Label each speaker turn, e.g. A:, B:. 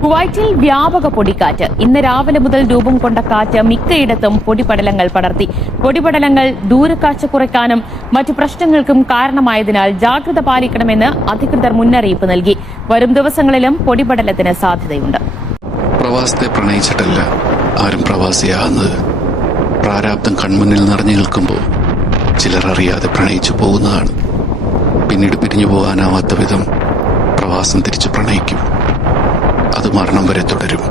A: കുവൈറ്റിൽ വ്യാപക പൊടിക്കാറ്റ്. ഇന്ന് രാവിലെ മുതൽ രൂപം കൊണ്ട കാറ്റ് മിക്കയിടത്തും പൊടിപടലങ്ങൾ പടർത്തി. പൊടിപടലങ്ങൾ ദൂരക്കാഴ്ച കുറയ്ക്കാനും മറ്റു പ്രശ്നങ്ങൾക്കും കാരണമായതിനാൽ ജാഗ്രത പാലിക്കണമെന്ന് അധികൃതർ മുന്നറിയിപ്പ് നൽകി. വരും ദിവസങ്ങളിലും പൊടിപടലത്തിന് സാധ്യതയുണ്ട്.
B: പ്രവാസത്തെ പ്രണയിച്ചിട്ടല്ല ആരും പ്രവാസിയാകുന്നത്. പ്രാരാബ്ദം കൺമുന്നിൽ നിറഞ്ഞു നിൽക്കുമ്പോൾ ചിലർ അറിയാതെ പ്രണയിച്ചു പോകുന്നതാണ്. പിന്നീട് പിരിഞ്ഞു പോകാനാവാത്ത വിധം പ്രവാസം തിരിച്ചു പ്രണയിക്കും. അത് മരണം വരെ തുടരും.